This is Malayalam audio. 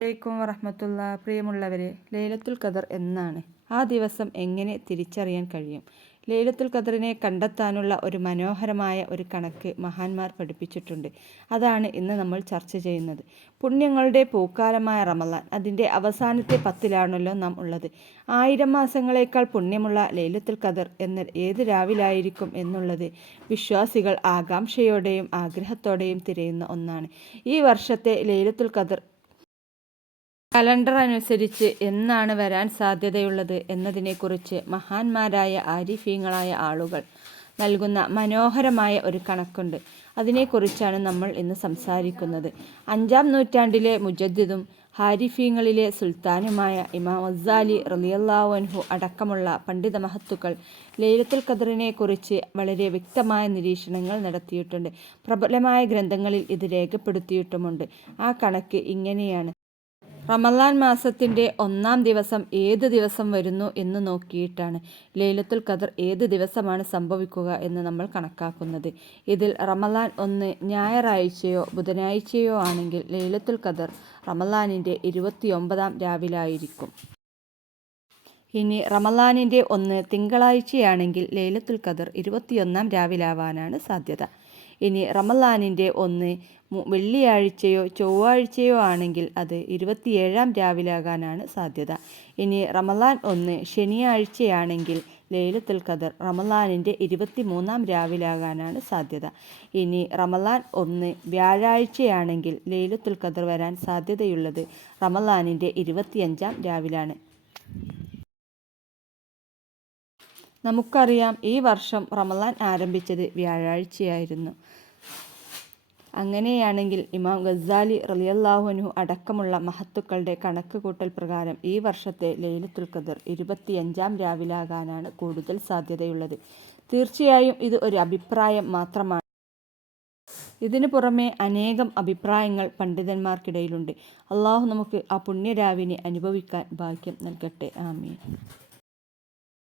അലൈക്കും വറഹ്മത്തുള്ള. പ്രിയമുള്ളവരെ, ലൈലത്തുൽ ഖദർ എന്നാണ്? ആ ദിവസം എങ്ങനെ തിരിച്ചറിയാൻ കഴിയും? ലൈലത്തുൽ ഖദറിനെ കണ്ടെത്താനുള്ള ഒരു മനോഹരമായ ഒരു കണക്ക് മഹാന്മാർ പഠിപ്പിച്ചിട്ടുണ്ട്. അതാണ് ഇന്ന് നമ്മൾ ചർച്ച ചെയ്യുന്നത്. പുണ്യങ്ങളുടെ പൂക്കാലമായ റമളാൻ അതിൻ്റെ അവസാനത്തെ 10-ലാണല്ലോ നാം ഉള്ളത്. 1000 മാസങ്ങളേക്കാൾ പുണ്യമുള്ള ലൈലത്തുൽ ഖദർ എന്ന ഏത് രാവിലായിരിക്കും എന്നുള്ളത് വിശ്വാസികൾ ആകാംക്ഷയോടെയും ആഗ്രഹത്തോടെയും തിരയുന്ന ഒന്നാണ്. ഈ വർഷത്തെ ലൈലത്തുൽ ഖദർ കലണ്ടർ അനുസരിച്ച് എന്നാണ് വരാൻ സാധ്യതയുള്ളത് എന്നതിനെക്കുറിച്ച് മഹാന്മാരായ ആരിഫീങ്ങളായ ആളുകൾ നൽകുന്ന മനോഹരമായ ഒരു കണക്കുണ്ട്. അതിനെക്കുറിച്ചാണ് നമ്മൾ ഇന്ന് സംസാരിക്കുന്നത്. 5-ാം നൂറ്റാണ്ടിലെ മുജദ്ദിദും ഹാരിഫീങ്ങളിലെ സുൽത്താനുമായ ഇമാം ഗസാലി റളിയല്ലാഹു അൻഹു അടക്കമുള്ള പണ്ഡിത മഹത്തുക്കൾ ലൈലത്തുൽ ഖദറിനെ കുറിച്ച് വളരെ വ്യക്തമായ നിരീക്ഷണങ്ങൾ നടത്തിയിട്ടുണ്ട്. പ്രബലമായ ഗ്രന്ഥങ്ങളിൽ ഇത് രേഖപ്പെടുത്തിയിട്ടുമുണ്ട്. ആ കണക്ക് ഇങ്ങനെയാണ്. റമളാൻ മാസത്തിൻ്റെ 1-ാം ദിവസം ഏത് ദിവസം വരുന്നു എന്ന് നോക്കിയിട്ടാണ് ലൈലത്തുൽ ഖദർ ഏത് ദിവസമാണ് സംഭവിക്കുക എന്ന് നമ്മൾ കണക്കാക്കുന്നത്. ഇതിൽ റമളാൻ 1 ഞായറാഴ്ചയോ ബുധനാഴ്ചയോ ആണെങ്കിൽ ലൈലത്തുൽ ഖദർ റമളാനിൻ്റെ 29-ാം രാവിലായിരിക്കും. ഇനി റമളാനിൻ്റെ 1 തിങ്കളാഴ്ചയാണെങ്കിൽ ലൈലത്തുൽ ഖദർ 21-ാം രാവിലാവാനാണ് സാധ്യത. ഇനി റമളാനിൻ്റെ 1 വെള്ളിയാഴ്ചയോ ചൊവ്വാഴ്ചയോ ആണെങ്കിൽ അത് 27-ാം രാവിലാകാനാണ് സാധ്യത. ഇനി റമളാൻ 1 ശനിയാഴ്ചയാണെങ്കിൽ ലൈലത്തുൽ ഖദർ റമളാനിൻ്റെ 23-ാം രാവിലാകാനാണ് സാധ്യത. ഇനി റമളാൻ 1 വ്യാഴാഴ്ചയാണെങ്കിൽ ലൈലത്തുൽ ഖദർ വരാൻ സാധ്യതയുള്ളത് റമളാനിൻ്റെ 25-ാം രാവിലാണ്. നമുക്കറിയാം, ഈ വർഷം റമളാൻ ആരംഭിച്ചത് വ്യാഴാഴ്ചയായിരുന്നു. അങ്ങനെയാണെങ്കിൽ ഇമാം ഗസാലി റളിയല്ലാഹു അൻഹു അടക്കമുള്ള മഹത്തുക്കളുടെ കണക്ക് കൂട്ടൽ പ്രകാരം ഈ വർഷത്തെ ലൈലത്തുൽ ഖദർ 25-ാം രാവിലാകാനാണ് കൂടുതൽ സാധ്യതയുള്ളത്. തീർച്ചയായും ഇത് ഒരു അഭിപ്രായം മാത്രമാണ്. ഇതിനു പുറമെ അനേകം അഭിപ്രായങ്ങൾ പണ്ഡിതന്മാർക്കിടയിലുണ്ട്. അള്ളാഹു നമുക്ക് ആ പുണ്യരാവിനെ അനുഭവിക്കാൻ ഭാഗ്യം നൽകട്ടെ. ആമീൻ.